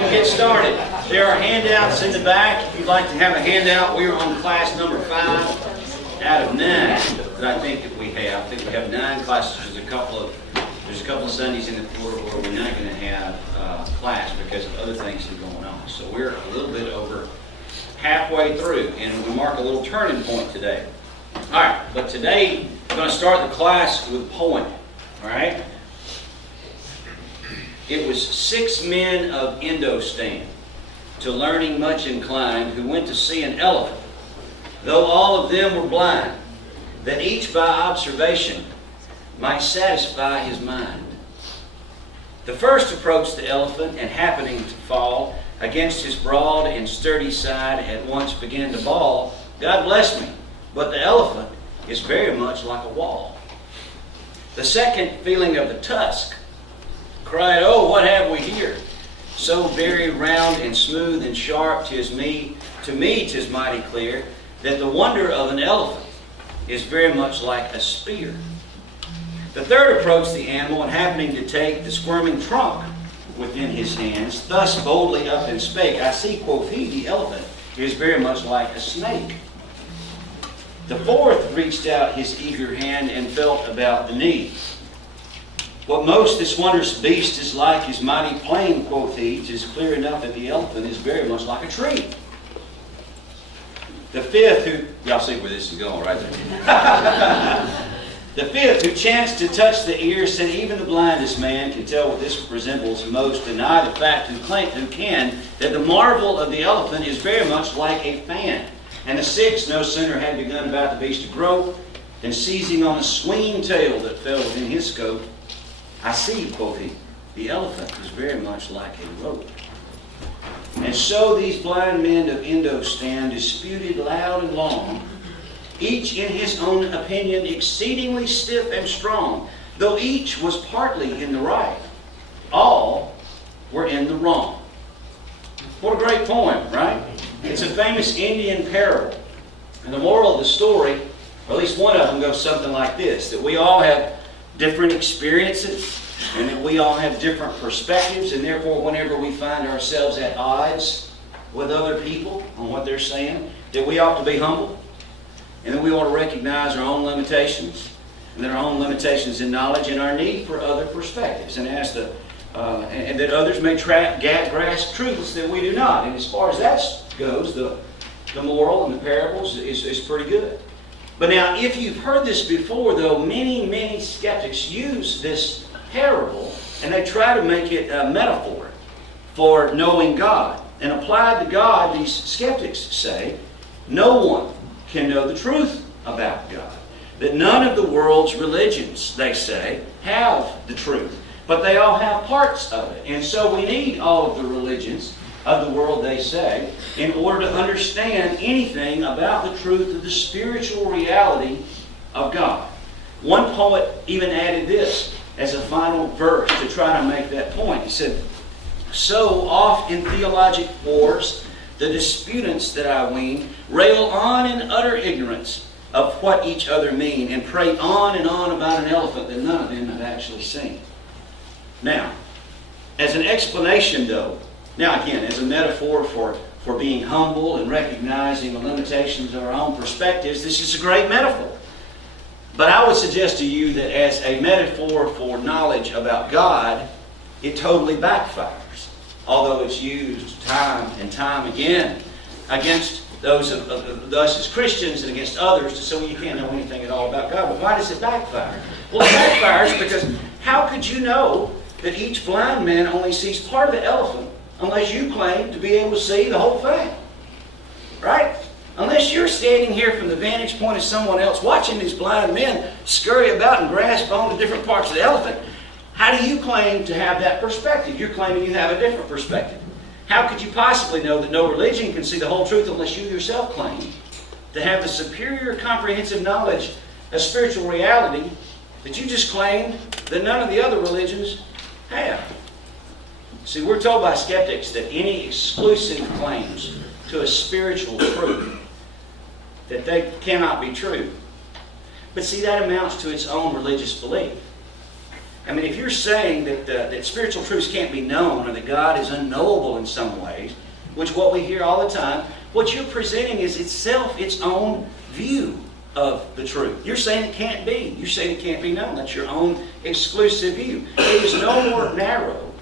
We'll get started. There are handouts in the back. If you'd like to have a handout, we're on class number 5 out of 9 that I think that we have. I think we have 9 classes. There's a couple of Sundays in the quarter where we're not going to have class because of other things that are going on. So we're a little bit over halfway through, and we mark a little turning point today. All right, but today we're going to start the class with a poem. All right? It was 6 men of Indostan, to learning much inclined, who went to see an elephant, though all of them were blind, that each by observation might satisfy his mind. The first approached the elephant, and happening to fall against his broad and sturdy side, at once began to bawl, "God bless me, but the elephant is very much like a wall." The second, feeling of the tusk, cried, "Oh, what have we here? So very round and smooth and sharp, to me 'tis mighty clear, that the wonder of an elephant is very much like a spear." The third approached the animal, and happening to take the squirming trunk within his hands, thus boldly up and spake, "I see," quoth he, "the elephant is very much like a snake." The fourth reached out his eager hand, and felt about the knee. "What most this wondrous beast is like is mighty plain," quoth he. "'Tis clear enough that the elephant is very much like a tree." The fifth, y'all see where this is going, right there. The fifth, who chanced to touch the ear, said, "Even the blindest man can tell what this resembles most, deny the fact who can, that the marvel of the elephant is very much like a fan." And the sixth no sooner had begun about the beast to grope, than seizing on a swinging tail that fell within his scope, "I see," quoth he, "the elephant is very much like a rope." And so these blind men of Indostan disputed loud and long, each in his own opinion exceedingly stiff and strong. Though each was partly in the right, all were in the wrong. What a great poem, right? It's a famous Indian parable. And the moral of the story, or at least one of them, goes something like this: that we all have different experiences, and that we all have different perspectives, and therefore whenever we find ourselves at odds with other people on what they're saying, that we ought to be humble, and that we ought to recognize our own limitations, and that our own limitations in knowledge, and our need for other perspectives, and ask and that others may grasp truths that we do not. And as far as that goes, the moral in the parables is pretty good. But now, if you've heard this before, though, many skeptics use this parable, and they try to make it a metaphor for knowing God. And applied to God, these skeptics say, no one can know the truth about God. That none of the world's religions, they say, have the truth. But they all have parts of it. And so we need all of the religions of the world, they say, in order to understand anything about the truth of the spiritual reality of God. One poet even added this as a final verse to try to make that point. He said, "So oft in theologic wars, the disputants that I ween rail on in utter ignorance of what each other mean, and prate on and on about an elephant that none of them have actually seen." Now, as an explanation though, now again, as a metaphor for being humble and recognizing the limitations of our own perspectives, this is a great metaphor. But I would suggest to you that as a metaphor for knowledge about God, it totally backfires. Although it's used time and time again against those of us as Christians and against others to say, well, you can't know anything at all about God. But why does it backfire? Well, it backfires because how could you know that each blind man only sees part of the elephant unless you claim to be able to see the whole thing? Right? Unless you're standing here from the vantage point of someone else watching these blind men scurry about and grasp onto different parts of the elephant, how do you claim to have that perspective? You're claiming you have a different perspective. How could you possibly know that no religion can see the whole truth unless you yourself claim to have the superior comprehensive knowledge of spiritual reality that you just claimed that none of the other religions have? See, we're told by skeptics that any exclusive claims to a spiritual truth, that they cannot be true. But see, that amounts to its own religious belief. I mean, if you're saying that spiritual truths can't be known or that God is unknowable in some ways, which what we hear all the time, what you're presenting is itself its own view of the truth. You're saying it can't be. You're saying it can't be known. That's your own exclusive view. It is no more narrow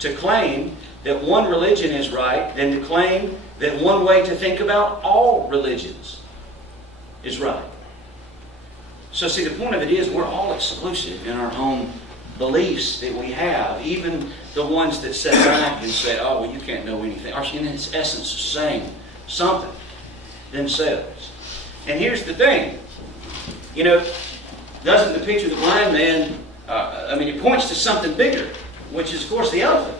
to claim that one religion is right than to claim that one way to think about all religions is right. So see, the point of it is we're all exclusive in our own beliefs that we have, even the ones that sit back and say, oh, well, you can't know anything, are in its essence saying something themselves. And here's the thing, doesn't the picture of the blind man, it points to something bigger, which is, of course, the elephant.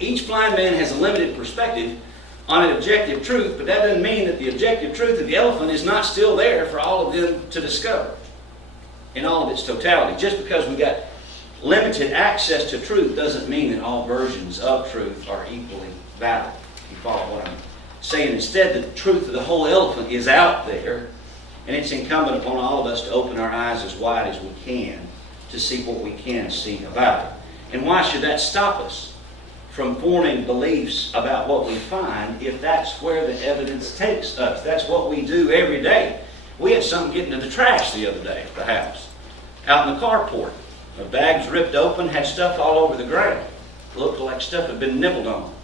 Each blind man has a limited perspective on an objective truth, but that doesn't mean that the objective truth of the elephant is not still there for all of them to discover in all of its totality. Just because we got limited access to truth doesn't mean that all versions of truth are equally valid. You follow what I'm saying? Instead, the truth of the whole elephant is out there, and it's incumbent upon all of us to open our eyes as wide as we can to see what we can see about it. And why should that stop us from forming beliefs about what we find if that's where the evidence takes us? That's what we do every day. We had something get into the trash the other day at the house, out in the carport. The bags ripped open, had stuff all over the ground. It looked like stuff had been nibbled on.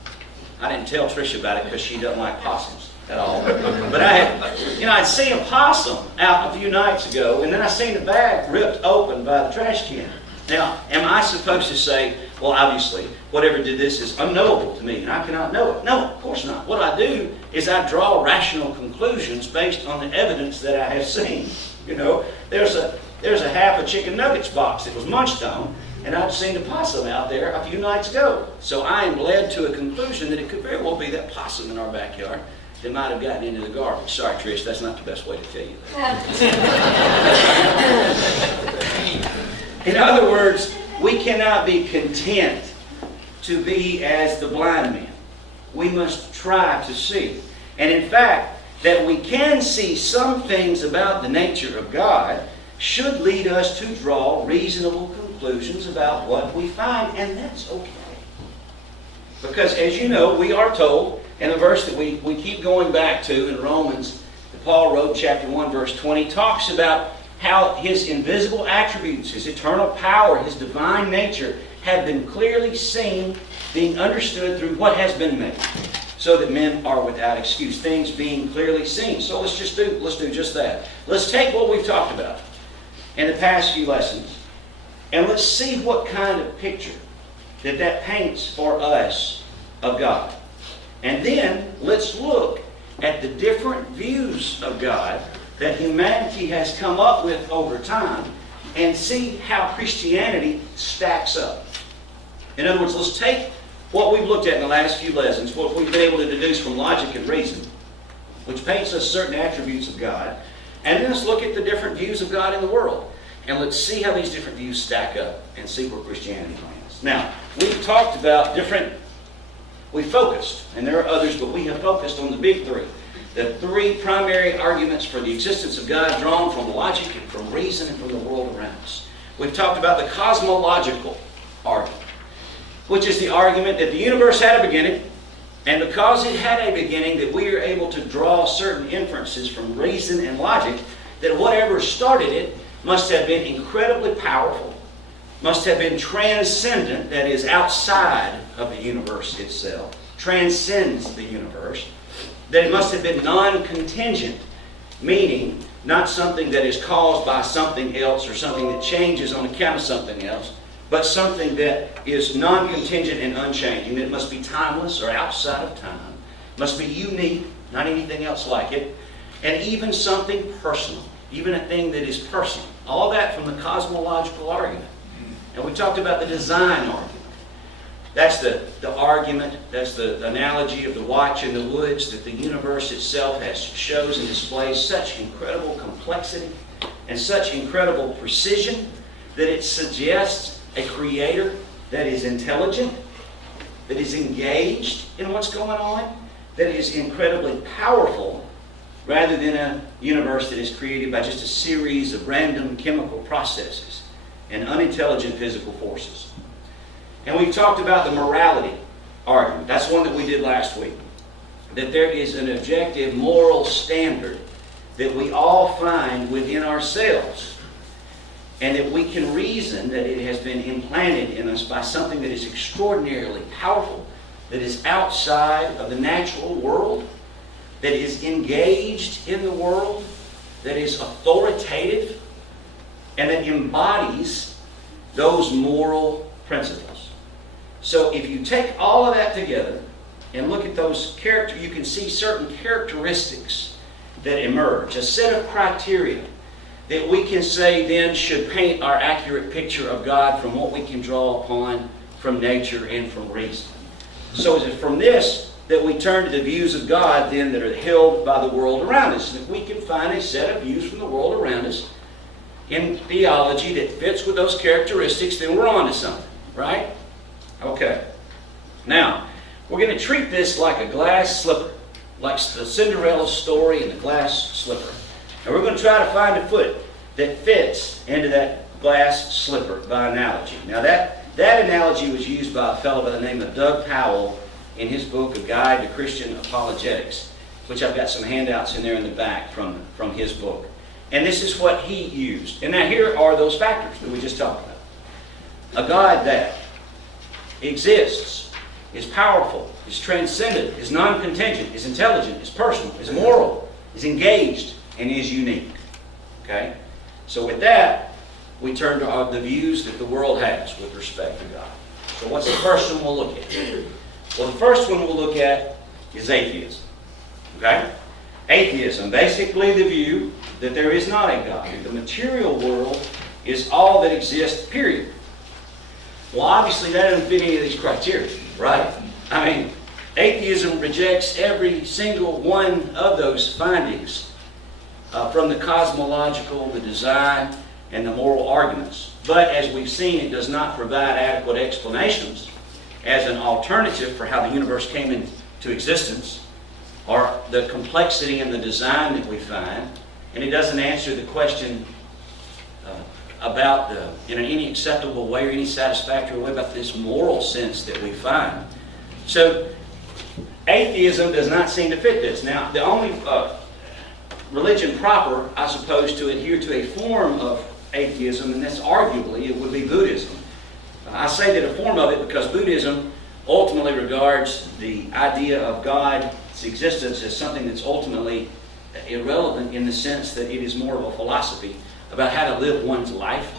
I didn't tell Tricia about it because she doesn't like possums at all. But I'd seen a possum out a few nights ago, and then I seen the bag ripped open by the trash can. Now, am I supposed to say, well, obviously, whatever did this is unknowable to me, and I cannot know it? No, of course not. What I do is I draw rational conclusions based on the evidence that I have seen. There's a half a chicken nuggets box that was munched on, and I'd seen a possum out there a few nights ago. So I am led to a conclusion that it could very well be that possum in our backyard that might have gotten into the garbage. Sorry, Trish, that's not the best way to tell you that. In other words, we cannot be content to be as the blind man. We must try to see. And in fact, that we can see some things about the nature of God should lead us to draw reasonable conclusions about what we find, and that's okay. Because as you know, we are told in a verse that we keep going back to in Romans, that Paul wrote, chapter 1, verse 20, talks about how His invisible attributes, His eternal power, His divine nature have been clearly seen, being understood through what has been made, so that men are without excuse. Things being clearly seen. So let's do just that. Let's take what we've talked about in the past few lessons, and let's see what kind of picture that paints for us of God. And then let's look at the different views of God that humanity has come up with over time and see how Christianity stacks up. In other words, let's take what we've looked at in the last few lessons, what we've been able to deduce from logic and reason, which paints us certain attributes of God, and then let's look at the different views of God in the world. And let's see how these different views stack up and see where Christianity lands. Now, we've talked about we focused, and there are others, but we have focused on the big three. The three primary arguments for the existence of God drawn from logic and from reason and from the world around us. We've talked about the cosmological argument, which is the argument that the universe had a beginning, and because it had a beginning, that we are able to draw certain inferences from reason and logic, that whatever started it must have been incredibly powerful, must have been transcendent, that is, outside of the universe itself, transcends the universe, that it must have been non-contingent, meaning not something that is caused by something else or something that changes on account of something else, but something that is non-contingent and unchanging, that it must be timeless or outside of time, must be unique, not anything else like it, and even something personal, even a thing that is personal. All that from the cosmological argument. And we talked about the design argument. That's the argument, that's the analogy of the watch in the woods, that the universe itself shows and displays such incredible complexity and such incredible precision that it suggests a creator that is intelligent, that is engaged in what's going on, that is incredibly powerful, rather than a universe that is created by just a series of random chemical processes. and unintelligent physical forces. And we've talked about the morality argument. That's one that we did last week. That there is an objective moral standard that we all find within ourselves, and that we can reason that it has been implanted in us by something that is extraordinarily powerful, that is outside of the natural world, that is engaged in the world, that is authoritative, and that embodies those moral principles. So if you take all of that together and look at those characters, you can see certain characteristics that emerge, a set of criteria that we can say then should paint our accurate picture of God from what we can draw upon from nature and from reason. So is it from this that we turn to the views of God then that are held by the world around us? And if we can find a set of views from the world around us in theology that fits with those characteristics, then we're on to something, right? Okay. Now, we're going to treat this like a glass slipper, like the Cinderella story and the glass slipper. And we're going to try to find a foot that fits into that glass slipper by analogy. Now that analogy was used by a fellow by the name of Doug Powell in his book, A Guide to Christian Apologetics, which I've got some handouts in there in the back from his book. And this is what he used. And now here are those factors that we just talked about. A God that exists, is powerful, is transcendent, is non-contingent, is intelligent, is personal, is moral, is engaged, and is unique. Okay? So with that, we turn to the views that the world has with respect to God. So what's the first one we'll look at? Well, the first one we'll look at is atheism. Okay? Atheism, basically the view that there is not a God. The material world is all that exists, period. Well, obviously that doesn't fit any of these criteria, right? I mean, atheism rejects every single one of those findings from the cosmological, the design, and the moral arguments. But as we've seen, it does not provide adequate explanations as an alternative for how the universe came into existence, or the complexity in the design that we find, and it doesn't answer the question about in any acceptable way or any satisfactory way about this moral sense that we find. So atheism does not seem to fit this. Now, the only religion proper, I suppose, to adhere to a form of atheism, and that's arguably, it would be Buddhism. I say that a form of it because Buddhism ultimately regards the idea of God's existence as something that's ultimately irrelevant in the sense that it is more of a philosophy about how to live one's life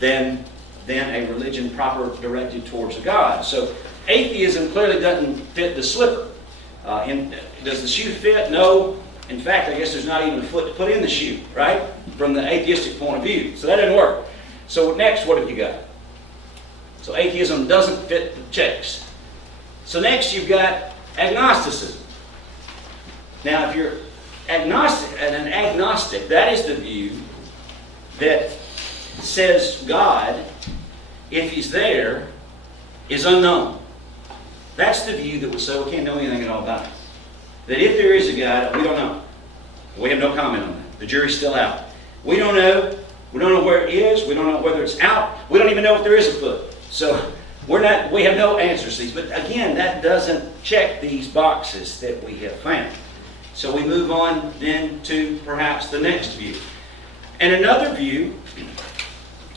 than a religion proper directed towards a God. So atheism clearly doesn't fit the slipper. Does the shoe fit? No. In fact, I guess there's not even a foot to put in the shoe, right? From the atheistic point of view. So that didn't work. So next, what have you got? So atheism doesn't fit the checks. So next you've got agnosticism. Now if you're agnostic, an agnostic, that is the view that says God, if He's there, is unknown. That's the view that would say we can't know anything at all about it. That if there is a God, we don't know. We have no comment on that. The jury's still out. We don't know. We don't know where it is. We don't know whether it's out. We don't even know if there is a foot. So we have no answers to these. But again, that doesn't check these boxes that we have found. So we move on then to perhaps the next view. And another view,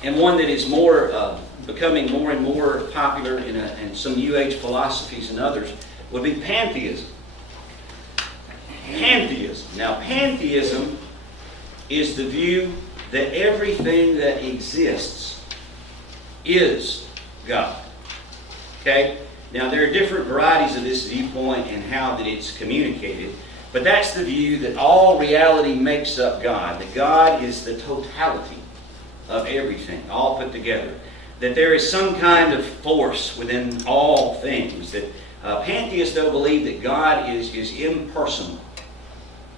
and one that is more becoming more and more popular in some New Age philosophies and others, would be pantheism. Pantheism. Now, pantheism is the view that everything that exists is God. Okay? Now, there are different varieties of this viewpoint and how that it's communicated, but that's the view that all reality makes up God, that God is the totality of everything, all put together, that there is some kind of force within all things, that pantheists, though, believe that God is impersonal.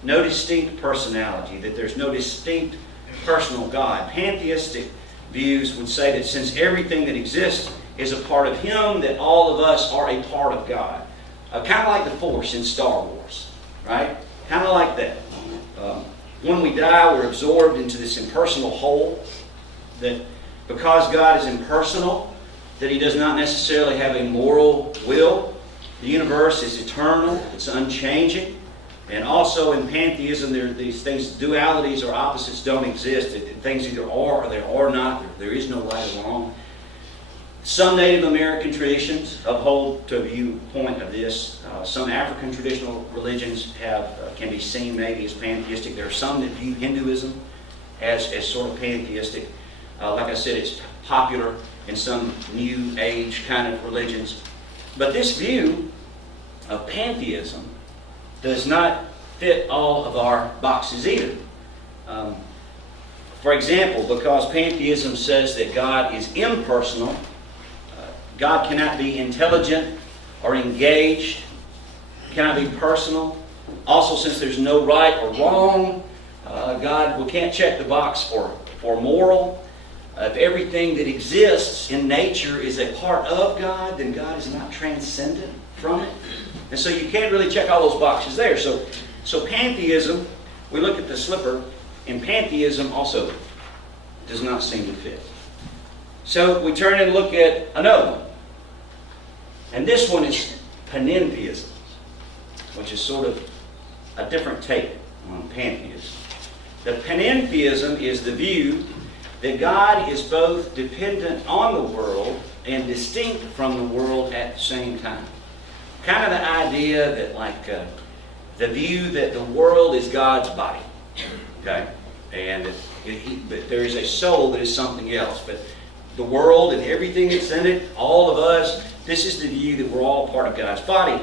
No distinct personality, that there's no distinct personal God. Pantheistic views would say that since everything that exists is a part of Him, that all of us are a part of God. Kind of like the Force in Star Wars, right? Kind of like that. When we die, we're absorbed into this impersonal whole that Because God is impersonal, that He does not necessarily have a moral will. The universe is eternal, it's unchanging. And also in pantheism, there are these things, dualities or opposites don't exist. Things either are or they are not. There is no right or wrong. Some Native American traditions uphold to a viewpoint of this. Some African traditional religions can be seen maybe as pantheistic. There are some that view Hinduism as sort of pantheistic. Like I said, it's popular in some New Age kind of religions. But this view of pantheism does not fit all of our boxes either. For example, because pantheism says that God is impersonal, God cannot be intelligent or engaged, cannot be personal. Also, since there's no right or wrong, we can't check the box for moral. If everything that exists in nature is a part of God, then God is not transcendent from it. And so you can't really check all those boxes there. So pantheism, we look at the slipper, and pantheism also does not seem to fit. So we turn and look at another one. And this one is panentheism, which is sort of a different take on pantheism. The panentheism is the view that God is both dependent on the world and distinct from the world at the same time. Kind of the idea that the view that the world is God's body. Okay? And but there is a soul that is something else. But the world and everything that's in it, all of us, this is the view that we're all part of God's body.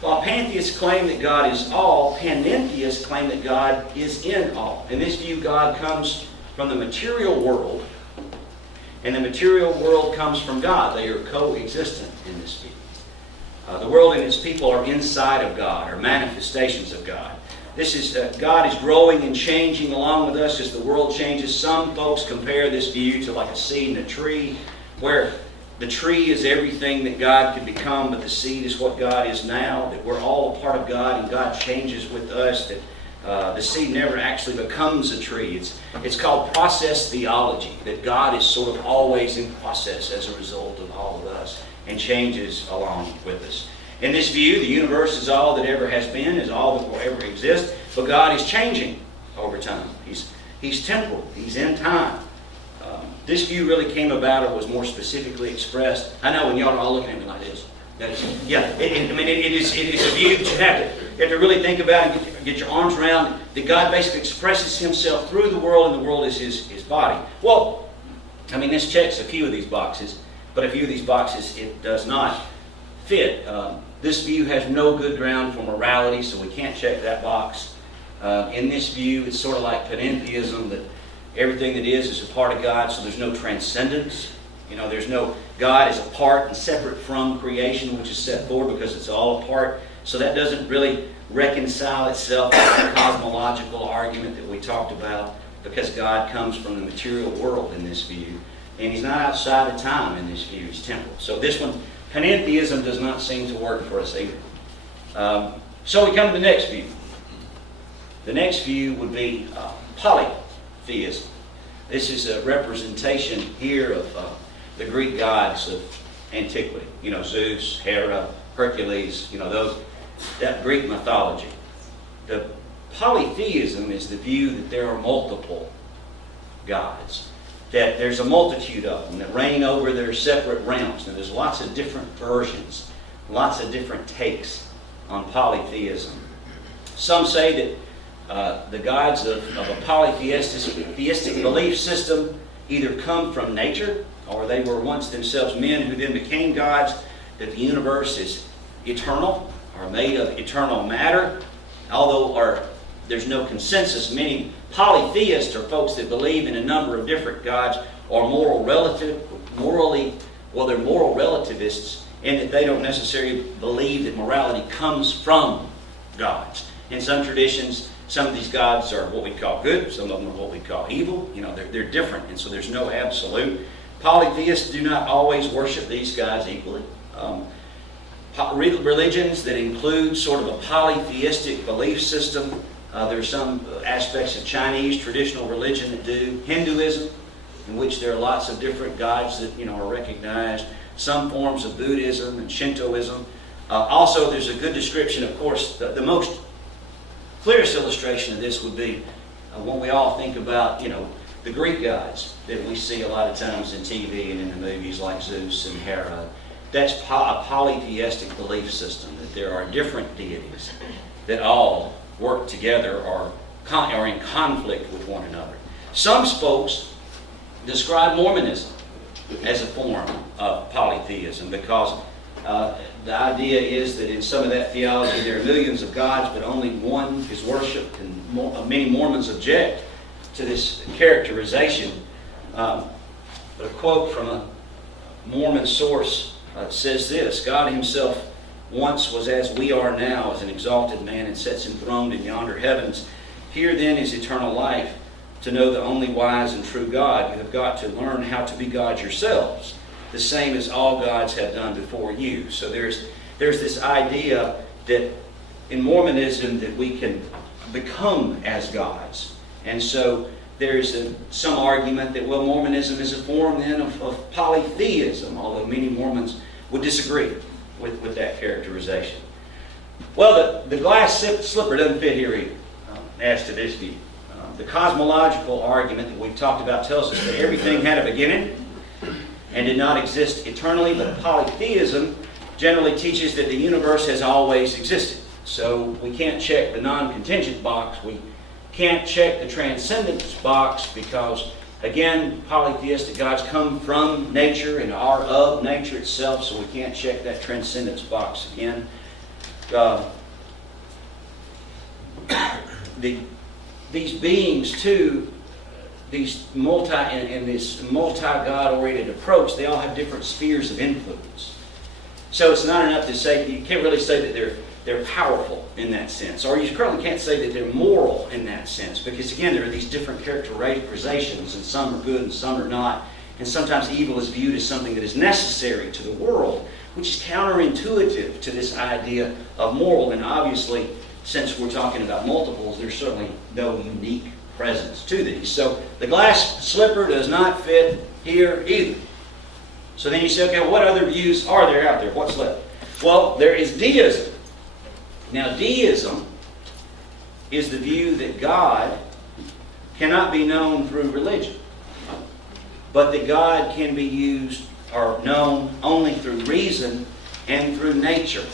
While pantheists claim that God is all, panentheists claim that God is in all. In this view, God comes from the material world, and the material world comes from God. They are coexistent in this view. The world and its people are inside of God, or manifestations of God. God is growing and changing along with us as the world changes. Some folks compare this view to like a seed in a tree, where the tree is everything that God could become, but the seed is what God is now, that we're all a part of God and God changes with us, that the seed never actually becomes a tree. It's called process theology, that God is sort of always in process as a result of all of us and changes along with us. In this view, the universe is all that ever has been, is all that will ever exist, but God is changing over time. He's temporal. He's in time. This view really came about, or was more specifically expressed. I know when y'all are all looking at me like this. It is a view that you have to really think about and get your arms around, that God basically expresses Himself through the world, and the world is His body. Well, this checks a few of these boxes, but a few of these boxes it does not fit. This view has no good ground for morality, so we can't check that box. In this view, it's sort of like panentheism, that everything that is a part of God, so there's no transcendence. There's no God is apart and separate from creation, which is set forward because it's all apart. So that doesn't really reconcile itself with the cosmological argument that we talked about, because God comes from the material world in this view, and He's not outside of time in this view. He's temporal. So this one, panentheism, does not seem to work for us either. So we come to the next view. The next view would be polytheism. This is a representation here of the Greek gods of antiquity. Zeus, Hera, Hercules, that Greek mythology. The polytheism is the view that there are multiple gods, that there's a multitude of them that reign over their separate realms. Now, there's lots of different versions, lots of different takes on polytheism. Some say that the gods of a polytheistic belief system either come from nature, or they were once themselves men who then became gods, that the universe is eternal, or made of eternal matter. Although there's no consensus, many polytheists are folks that believe in a number of different gods, or moral relativists, in that they don't necessarily believe that morality comes from gods. In some traditions, some of these gods are what we call good, some of them are what we call evil. They're different, and so there's no absolute. Polytheists do not always worship these gods equally. Religions that include sort of a polytheistic belief system, there are some aspects of Chinese traditional religion that do. Hinduism, in which there are lots of different gods that are recognized, some forms of Buddhism and Shintoism. Also, there's a good description, of course, the most clearest illustration of this would be when we all think about, the Greek gods that we see a lot of times in TV and in the movies like Zeus and Hera. That's a polytheistic belief system, that there are different deities that all work together or are in conflict with one another. Some folks describe Mormonism as a form of polytheism because the idea is that in some of that theology there are millions of gods, but only one is worshipped, and many Mormons object to this characterization. But a quote from a Mormon source says this: God himself once was as we are now, as an exalted man, and sits enthroned in yonder heavens. Here then is eternal life. To know the only wise and true God, you have got to learn how to be God yourselves, the same as all gods have done before you. So there's this idea that in Mormonism that we can become as gods. And so there's some argument that, well, Mormonism is a form then of polytheism, although many Mormons would disagree with that characterization. Well, the glass slipper doesn't fit here either, as to this view. The cosmological argument that we've talked about tells us that everything had a beginning and did not exist eternally, but polytheism generally teaches that the universe has always existed. So we can't check the non-contingent box. We can't check the transcendence box because, again, polytheistic gods come from nature and are of nature itself, so we can't check that transcendence box again. These beings, too, this multi-God-oriented approach, they all have different spheres of influence. So it's not enough to say, you can't really say that they're powerful in that sense. Or you certainly can't say that they're moral in that sense. Because again, there are these different characterizations, and some are good and some are not. And sometimes evil is viewed as something that is necessary to the world, which is counterintuitive to this idea of moral. And obviously, since we're talking about multiples, there's certainly no unique presence to these. So the glass slipper does not fit here either. So then you say, okay, what other views are there out there? What's left? Well, there is deism. Now, deism is the view that God cannot be known through religion, but that God can be used or known only through reason and through nature.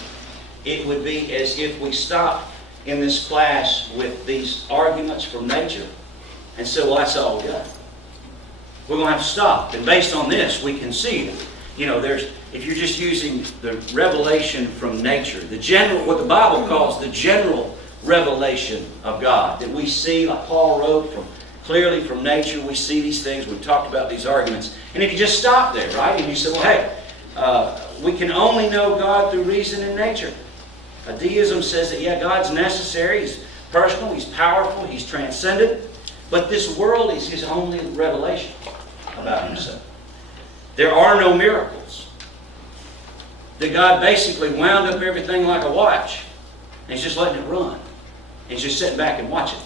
It would be as if we stopped in this class with these arguments from nature and said, well, that's all we got. We're going to have to stop. And based on this, we can see that, if you're just using the revelation from nature, what the Bible calls the general revelation of God, that we see, like Paul wrote, clearly from nature, we see these things. We've talked about these arguments. And if you just stop there, right, and you say, well, hey, we can only know God through reason and nature. Deism says that, yeah, God's necessary, He's personal, He's powerful, He's transcendent, but this world is His only revelation about Himself. There are no miracles. That God basically wound up everything like a watch, and He's just letting it run. He's just sitting back and watching.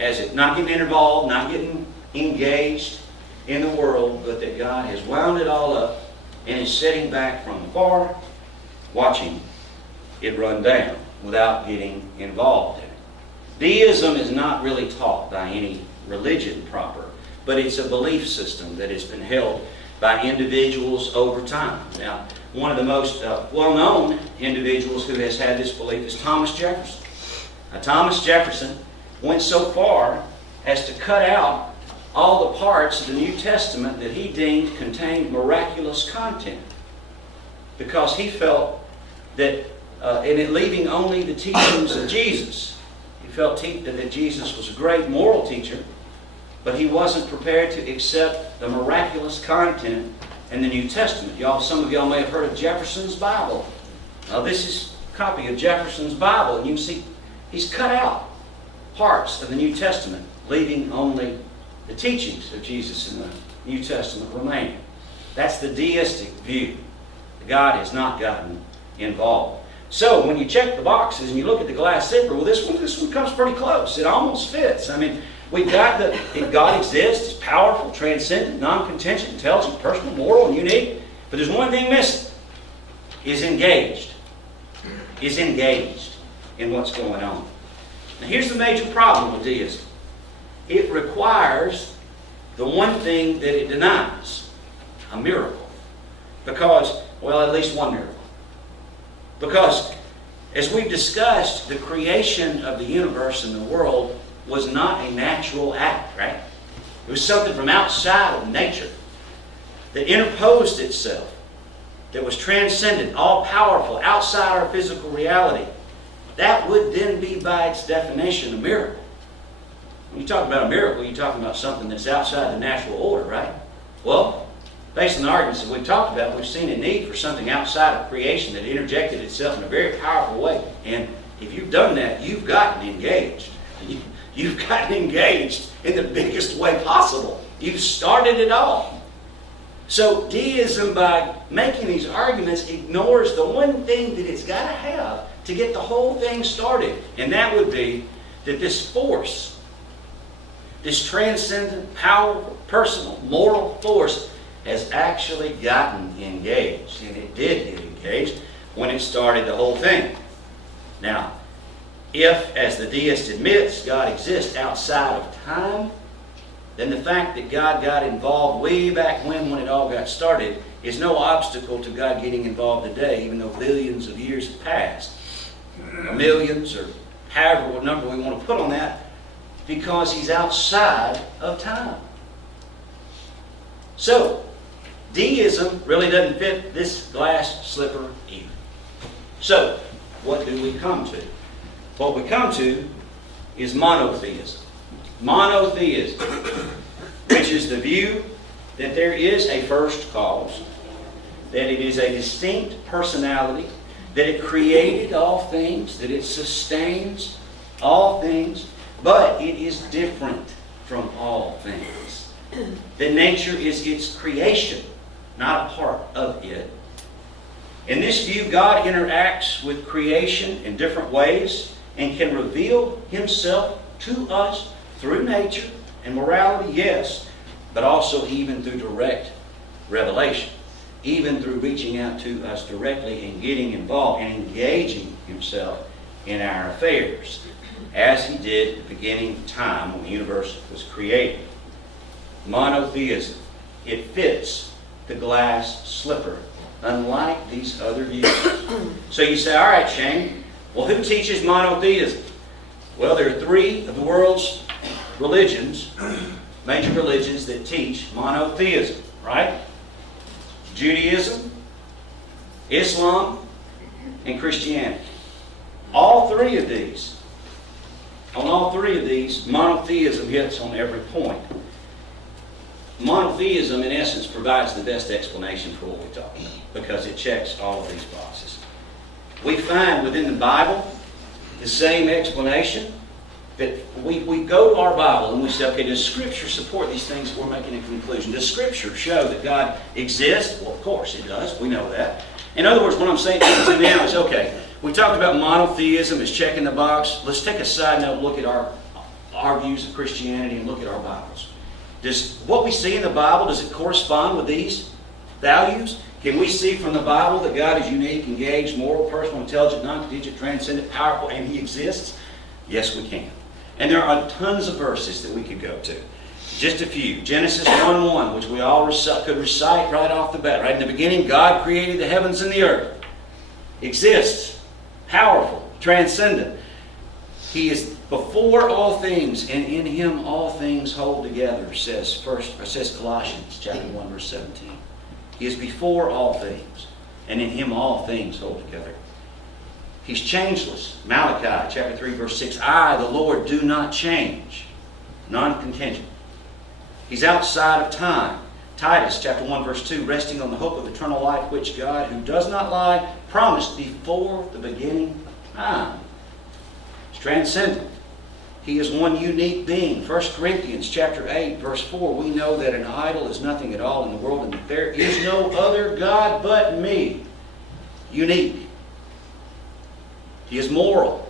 As it not getting involved, not getting engaged in the world, but that God has wound it all up and is sitting back from afar, watching it run down without getting involved in it. Deism is not really taught by any religion proper, but it's a belief system that has been held by individuals over time. Now, one of the most well-known individuals who has had this belief is Thomas Jefferson. Now, Thomas Jefferson went so far as to cut out all the parts of the New Testament that he deemed contained miraculous content, because he felt that in it leaving only the teachings of Jesus. He felt that Jesus was a great moral teacher, but he wasn't prepared to accept the miraculous content in the New Testament. Some of y'all may have heard of Jefferson's Bible. Now, this is a copy of Jefferson's Bible, and you can see he's cut out parts of the New Testament, leaving only the teachings of Jesus in the New Testament remaining. That's the deistic view. God has not gotten involved. So when you check the boxes and you look at the glass slipper, well, this one comes pretty close. It almost fits. I mean, We've got God exists, is powerful, transcendent, non-contingent, intelligent, personal, moral, and unique. But there's one thing missing. Is engaged. Is engaged in what's going on. Now here's the major problem with deism. It requires the one thing that it denies. A miracle. Because, well, at least one miracle. Because, as we've discussed, the creation of the universe and the world was not a natural act, right? It was something from outside of nature that interposed itself, that was transcendent, all-powerful, outside our physical reality. That would then be, by its definition, a miracle. When you talk about a miracle, you're talking about something that's outside the natural order, right? Well, based on the arguments that we've talked about, we've seen a need for something outside of creation that interjected itself in a very powerful way. And if you've done that, you've gotten engaged. You've gotten engaged in the biggest way possible. You've started it all. So deism, by making these arguments, ignores the one thing that it's got to have to get the whole thing started. And that would be that this force, this transcendent, powerful, personal, moral force has actually gotten engaged. And it did get engaged when it started the whole thing. Now, if, as the deist admits, God exists outside of time, then the fact that God got involved way back when it all got started is no obstacle to God getting involved today, even though billions of years have passed. Or millions, or however what number we want to put on that, because He's outside of time. So, deism really doesn't fit this glass slipper either. So, what do we come to? What we come to is monotheism. Monotheism, which is the view that there is a first cause, that it is a distinct personality, that it created all things, that it sustains all things, but it is different from all things. That nature is its creation, not a part of it. In this view, God interacts with creation in different ways and can reveal Himself to us through nature and morality, yes, but also even through direct revelation, even through reaching out to us directly and getting involved and engaging Himself in our affairs, as He did at the beginning of time when the universe was created. Monotheism, it fits the glass slipper, unlike these other views. So you say, all right, Shane, well, who teaches monotheism? Well, there are three of the world's religions, major religions, that teach monotheism, right? Judaism, Islam, and Christianity. All three of these, monotheism hits on every point. Monotheism, in essence, provides the best explanation for what we're talking about, because it checks all of these boxes. We find within the Bible the same explanation. That we go to our Bible and we say, okay, does Scripture support these things that we're making a conclusion? Does Scripture show that God exists? Well, of course it does. We know that. In other words, what I'm saying to now is, okay, we talked about monotheism as checking the box. Let's take a side note, look at our views of Christianity and look at our Bibles. Does what we see in the Bible, does it correspond with these values? Can we see from the Bible that God is unique, engaged, moral, personal, intelligent, non-contingent, transcendent, powerful, and He exists? Yes, we can. And there are tons of verses that we could go to. Just a few. Genesis 1:1, which we all could recite right off the bat. Right in the beginning, God created the heavens and the earth. Exists. Powerful. Transcendent. He is before all things, and in Him all things hold together, says Colossians chapter 1, verse 17. He is before all things, and in Him all things hold together. He's changeless. Malachi chapter 3, verse 6. I, the Lord, do not change. Non-contingent. He's outside of time. Titus chapter 1, verse 2. Resting on the hope of eternal life, which God, who does not lie, promised before the beginning of time. He's transcendent. He is one unique being. 1 Corinthians chapter 8, verse 4. We know that an idol is nothing at all in the world, and that there is no other God but me. Unique. He is moral.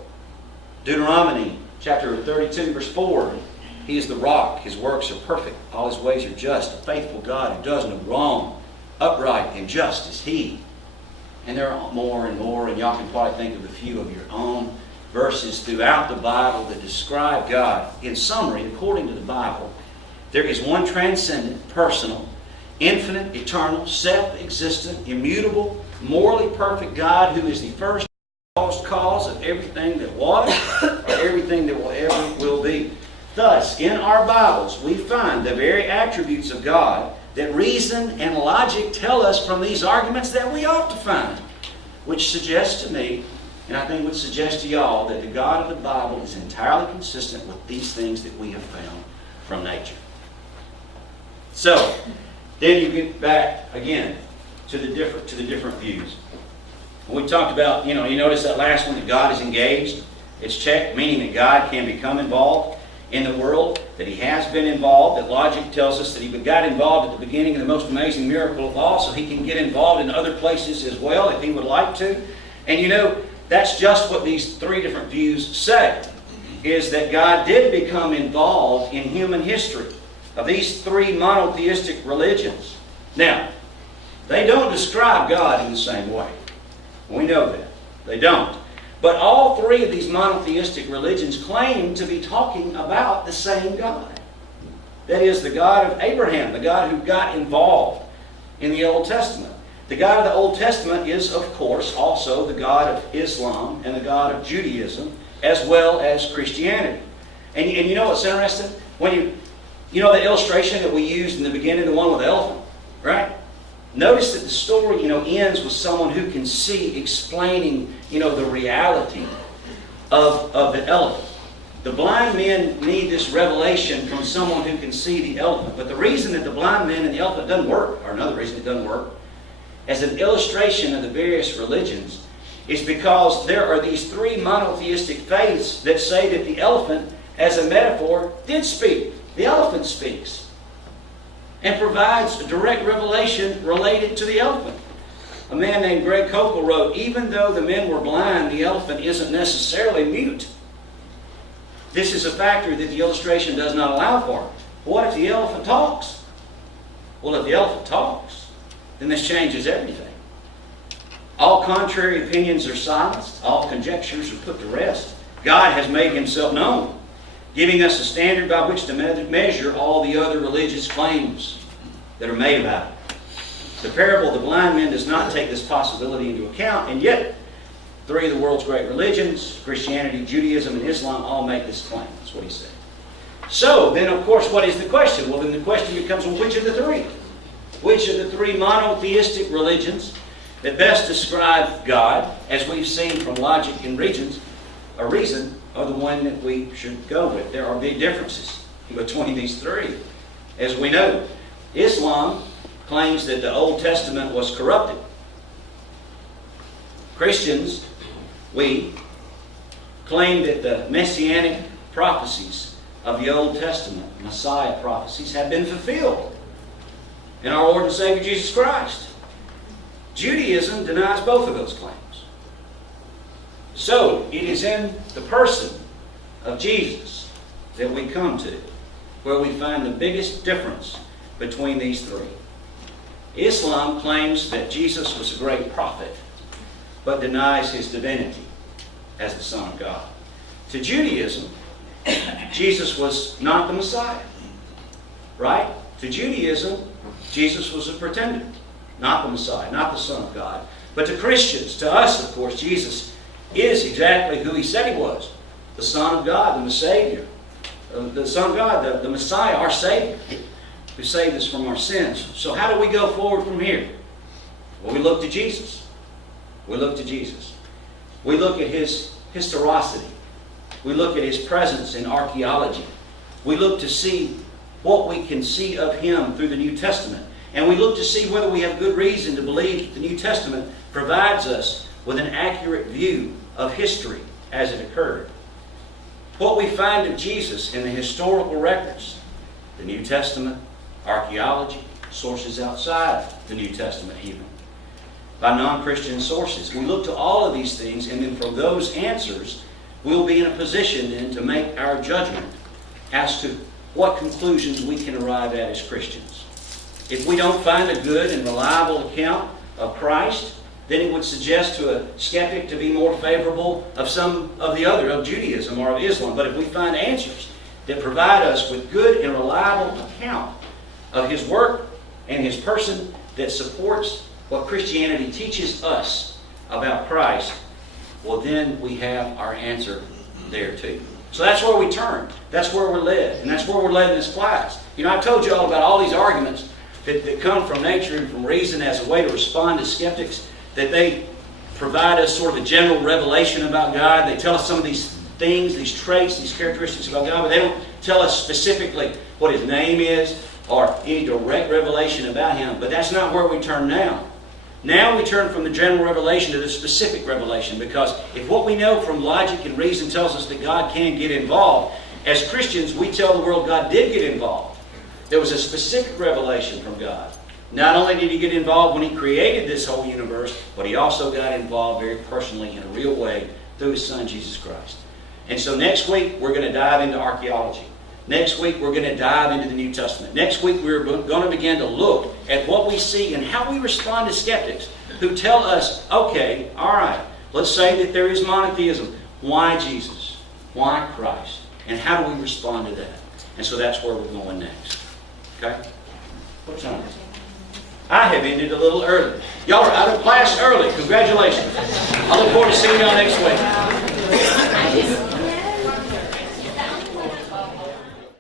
Deuteronomy chapter 32, verse 4. He is the rock. His works are perfect. All His ways are just. A faithful God who does no wrong. Upright and just is He. And there are more and more, and y'all can probably think of a few of your own verses throughout the Bible that describe God. In summary, according to the Bible, there is one transcendent, personal, infinite, eternal, self-existent, immutable, morally perfect God who is the first cause of everything that was or everything that will ever will be. Thus, in our Bibles, we find the very attributes of God that reason and logic tell us from these arguments that we ought to find, which suggests to me, and I think would suggest to y'all, that the God of the Bible is entirely consistent with these things that we have found from nature. So, then you get back again to the different views. When we talked about, you notice that last one, that God is engaged. It's checked, meaning that God can become involved in the world, that He has been involved, that logic tells us that He got involved at the beginning of the most amazing miracle of all, so He can get involved in other places as well if He would like to. And that's just what these three different views say, is that God did become involved in human history of these three monotheistic religions. Now, they don't describe God in the same way. We know that. They don't. But all three of these monotheistic religions claim to be talking about the same God. That is, the God of Abraham, the God who got involved in the Old Testament. The God of the Old Testament is, of course, also the God of Islam and the God of Judaism, as well as Christianity. And you know what's interesting? When you know the illustration that we used in the beginning, the one with the elephant, right? Notice that the story, ends with someone who can see, explaining, the reality of the elephant. The blind men need this revelation from someone who can see the elephant. But the reason that the blind man and the elephant doesn't work, or another reason it doesn't work, as an illustration of the various religions, is because there are these three monotheistic faiths that say that the elephant, as a metaphor, did speak. The elephant speaks and provides a direct revelation related to the elephant. A man named Greg Kokel wrote, even though the men were blind, the elephant isn't necessarily mute. This is a factor that the illustration does not allow for. What if the elephant talks? Well, if the elephant talks, then this changes everything. All contrary opinions are silenced. All conjectures are put to rest. God has made Himself known, giving us a standard by which to measure all the other religious claims that are made about it. The parable of the blind men does not take this possibility into account, and yet three of the world's great religions, Christianity, Judaism, and Islam, all make this claim. That's what he said. So, then of course, what is the question? Well, then the question becomes, well, which of the three? Which of the three monotheistic religions that best describe God, as we've seen from logic and reason, are the one that we should go with? There are big differences between these three. As we know, Islam claims that the Old Testament was corrupted. Christians, we claim that the messianic prophecies of the Old Testament, Messiah prophecies, have been fulfilled in our Lord and Savior Jesus Christ. Judaism denies both of those claims. So, it is in the person of Jesus that we come to where we find the biggest difference between these three. Islam claims that Jesus was a great prophet, but denies His divinity as the Son of God. To Judaism, Jesus was not the Messiah. Right? To Judaism, Jesus was a pretender, not the Messiah, not the Son of God. But to Christians, to us, of course, Jesus is exactly who He said He was. The Son of God, the Savior. The Son of God, the Messiah, our Savior, who saved us from our sins. So how do we go forward from here? Well, we look to Jesus. We look to Jesus. We look at His historicity. We look at His presence in archaeology. We look to see what we can see of Him through the New Testament. And we look to see whether we have good reason to believe that the New Testament provides us with an accurate view of history as it occurred. What we find of Jesus in the historical records, the New Testament, archaeology, sources outside the New Testament even, by non-Christian sources. We look to all of these things, and then from those answers, we'll be in a position then to make our judgment as to what conclusions we can arrive at as Christians. If we don't find a good and reliable account of Christ, then it would suggest to a skeptic to be more favorable of some of the other, of Judaism or of Islam. But if we find answers that provide us with good and reliable account of His work and His person that supports what Christianity teaches us about Christ, well, then we have our answer there too. So that's where we turn. That's where we're led. And that's where we're led in this class. You know, I told you all about all these arguments that come from nature and from reason as a way to respond to skeptics, that they provide us sort of a general revelation about God. They tell us some of these things, these traits, these characteristics about God, but they don't tell us specifically what His name is or any direct revelation about Him. But that's not where we turn now. Now we turn from the general revelation to the specific revelation, because if what we know from logic and reason tells us that God can get involved, as Christians we tell the world God did get involved. There was a specific revelation from God. Not only did He get involved when He created this whole universe, but He also got involved very personally in a real way through His Son Jesus Christ. And so next week we're going to dive into archaeology. Next week we're going to dive into the New Testament. Next week we're going to begin to look at what we see and how we respond to skeptics who tell us, okay, all right, let's say that there is monotheism. Why Jesus? Why Christ? And how do we respond to that? And so that's where we're going next. Okay? What time is it? I have ended a little early. Y'all are out of class early. Congratulations. I look forward to seeing y'all next week.